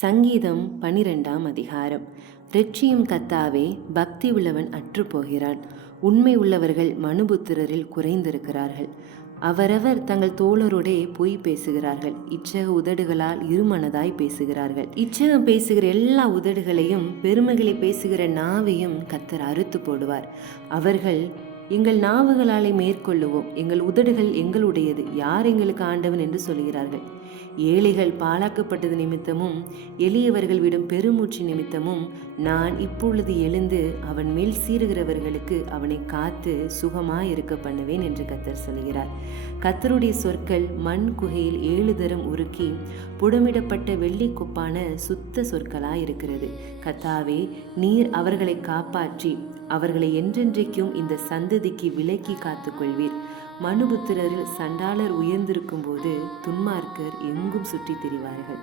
சங்கீதம் 12ஆம் அதிகாரம். இரட்சியும் கர்த்தாவே, பக்தி உள்ளவன் அற்றுப்போகிறான். உண்மை உள்ளவர்கள் மனுபுத்திரரில் குறைந்திருக்கிறார்கள். அவரவர் தங்கள் தோழரோடே பொய் பேசுகிறார்கள். இச்சக உதடுகளால் இருமனதாய் பேசுகிறார்கள். இச்சகம் பேசுகிற எல்லா உதடுகளையும் பெருமைகளை பேசுகிற நாவையும் கர்த்தர் அறுத்து போடுவார். அவர்கள், எங்கள் நாவுகளாலே மேற்கொள்ளுவோம், எங்கள் உதடுகள் எங்களுடையது, யார் எங்களுக்கு ஆண்டவன் என்று சொல்கிறார்கள். ஏழைகள் பாழாக்கப்பட்டது நிமித்தமும் எளியவர்கள் விடும் பெருமூச்சு நிமித்தமும் நான் இப்பொழுது எழுந்து அவன் மேல் சீறுகிறவர்களுக்கு அவனை காத்து சுகமாயிருக்க பண்ணுவேன் என்று கர்த்தர் சொல்கிறார். கர்த்தருடைய சொற்கள் மண் குகையில் 7 தரம் உருக்கி புடமிடப்பட்ட வெள்ளி கொப்பான சுத்த சொற்களாயிருக்கிறது. கர்த்தாவே, நீர் அவர்களை காப்பாற்றி அவர்களை என்றென்றைக்கும் இந்த சந்ததிக்கு விலக்கி காத்துக்கொள்வீர். மனுபுத்திரரில் சண்டாளர் உயர்ந்திருக்கும் போது துன்மார்க்கர் எங்கும் சுற்றித் திரிவார்கள்.